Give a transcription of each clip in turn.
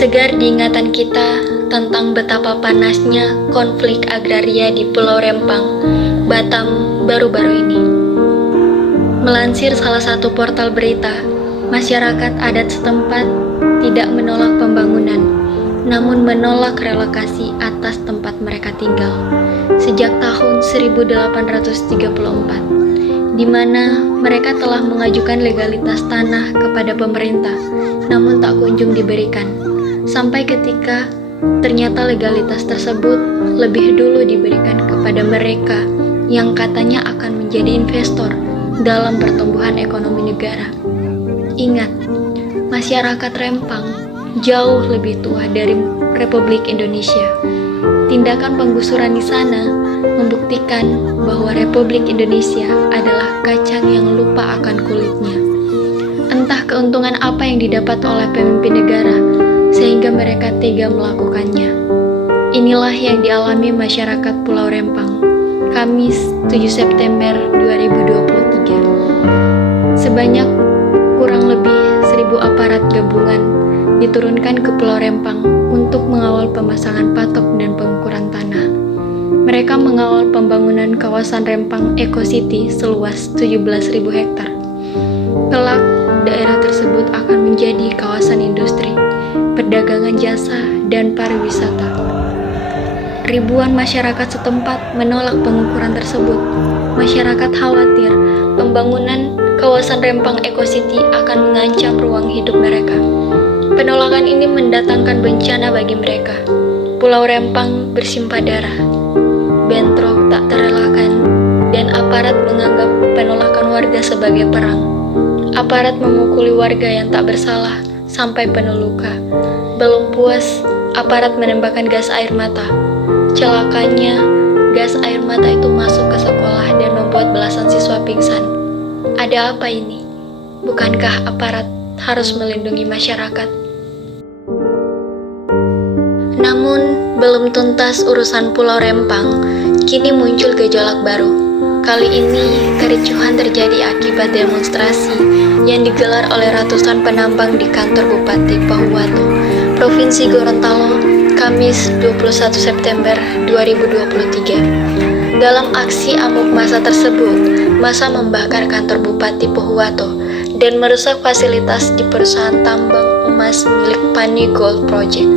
segar diingatan kita tentang betapa panasnya konflik agraria di Pulau Rempang, Batam baru-baru ini. Melansir salah satu portal berita, masyarakat adat setempat tidak menolak pembangunan, namun menolak relokasi atas tempat mereka tinggal sejak tahun 1834, di mana mereka telah mengajukan legalitas tanah kepada pemerintah, namun tak kunjung diberikan, sampai ketika ternyata legalitas tersebut lebih dulu diberikan kepada mereka yang katanya akan menjadi investor dalam pertumbuhan ekonomi negara. Ingat, masyarakat Rempang jauh lebih tua dari Republik Indonesia. Tindakan penggusuran di sana membuktikan bahwa Republik Indonesia adalah kacang yang lupa akan kulitnya. Entah keuntungan apa yang didapat oleh pemimpin negara sehingga mereka tega melakukannya. Inilah yang dialami masyarakat Pulau Rempang, Kamis 7 September 2023. Sebanyak kurang lebih 1.000 aparat gabungan diturunkan ke Pulau Rempang untuk mengawal pemasangan patok dan pengukuran tanah. Mereka mengawal pembangunan kawasan Rempang Eco City seluas 17.000 hektar. Kelak, daerah tersebut akan menjadi kawasan industri, perdagangan jasa, dan pariwisata. Ribuan masyarakat setempat menolak pengukuran tersebut. Masyarakat khawatir pembangunan kawasan Rempang Eco City akan mengancam ruang hidup mereka. Penolakan ini mendatangkan bencana bagi mereka. Pulau Rempang bersimpah darah, bentrok tak terelakkan, dan aparat menganggap penolakan warga sebagai perang. Aparat memukuli warga yang tak bersalah sampai penuh luka. Belum puas, aparat menembakkan gas air mata. Celakanya, gas air mata itu masuk ke sekolah dan membuat belasan siswa pingsan. Ada apa ini? Bukankah aparat harus melindungi masyarakat? Namun, belum tuntas urusan Pulau Rempang, kini muncul gejolak baru. Kali ini, kericuhan terjadi akibat demonstrasi yang digelar oleh ratusan penambang di kantor Bupati Pahuwato, Provinsi Gorontalo, Kamis 21 September 2023. Dalam aksi amuk massa tersebut, massa membakar kantor Bupati Pahuwato dan merusak fasilitas di perusahaan tambang emas milik Pani Gold Project.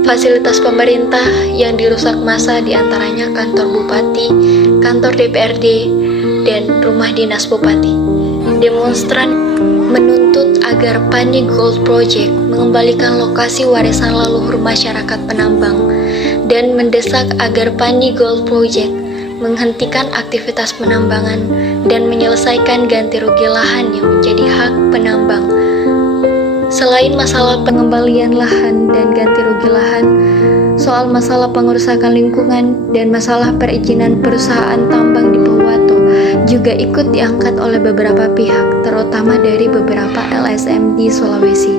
Fasilitas pemerintah yang dirusak massa diantaranya kantor bupati, kantor DPRD, dan rumah dinas bupati. Demonstran menuntut agar Pani Gold Project mengembalikan lokasi warisan leluhur masyarakat penambang dan mendesak agar Pani Gold Project menghentikan aktivitas penambangan dan menyelesaikan ganti rugi lahan yang menjadi hak penambang. Selain masalah pengembalian lahan dan ganti rugi lahan, soal masalah pengerusakan lingkungan dan masalah perizinan perusahaan tambang di Pahuwato juga ikut diangkat oleh beberapa pihak, terutama dari beberapa LSM di Sulawesi.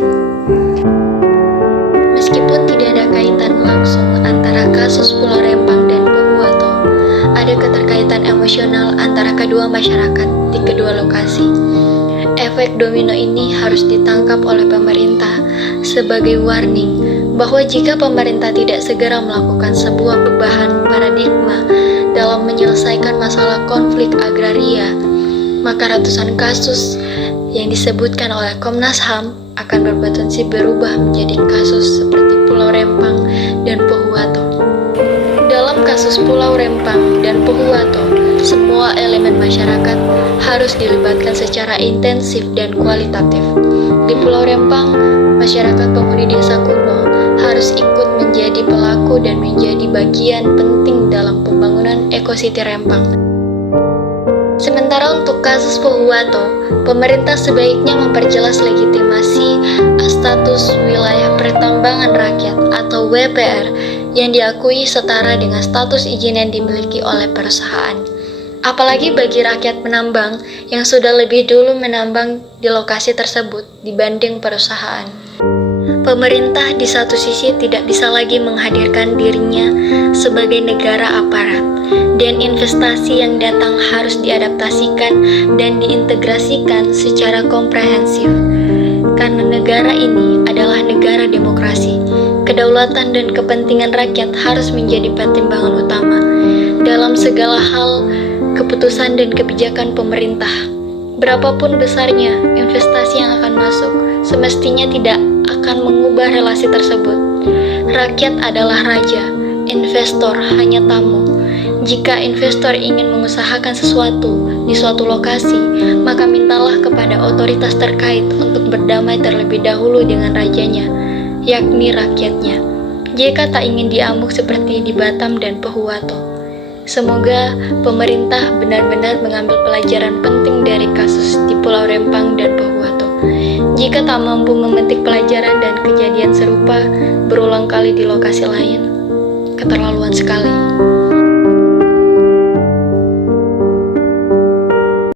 Meskipun tidak ada kaitan langsung antara kasus Pulau Rempang dan Pahuwato, ada keterkaitan emosional antara kedua masyarakat di kedua lokasi. Efek domino ini harus ditangkap oleh pemerintah sebagai warning bahwa jika pemerintah tidak segera melakukan sebuah perubahan paradigma dalam menyelesaikan masalah konflik agraria, maka ratusan kasus yang disebutkan oleh Komnas HAM akan berpotensi berubah menjadi kasus seperti Pulau Rempang dan Pahuwato. Dalam kasus Pulau Rempang dan Pahuwato, semua elemen masyarakat harus dilibatkan secara intensif dan kualitatif. Di Pulau Rempang, masyarakat penghuni desa kuno harus ikut menjadi pelaku dan menjadi bagian penting dalam pembangunan ekositi Rempang. Sementara untuk kasus Pahuwato, pemerintah sebaiknya memperjelas legitimasi status wilayah pertambangan rakyat atau WPR yang diakui setara dengan status izin yang dimiliki oleh perusahaan. Apalagi bagi rakyat penambang yang sudah lebih dulu menambang di lokasi tersebut dibanding perusahaan. Pemerintah di satu sisi tidak bisa lagi menghadirkan dirinya sebagai negara aparat, dan investasi yang datang harus diadaptasikan dan diintegrasikan secara komprehensif. Karena negara ini adalah negara demokrasi demokrasi. Kedaulatan dan kepentingan rakyat harus menjadi pertimbangan utama dalam segala hal keputusan dan kebijakan pemerintah. Berapapun besarnya investasi yang akan masuk, semestinya tidak akan mengubah relasi tersebut. Rakyat adalah raja, investor hanya tamu. Jika investor ingin mengusahakan sesuatu di suatu lokasi, maka mintalah kepada otoritas terkait untuk berdamai terlebih dahulu dengan rajanya, yakni rakyatnya, jika tak ingin diamuk seperti di Batam dan Pohuwato. Semoga pemerintah benar-benar mengambil pelajaran penting dari kasus di Pulau Rempang dan Pohuwato. Jika tak mampu memetik pelajaran dan kejadian serupa berulang kali di lokasi lain, keterlaluan sekali.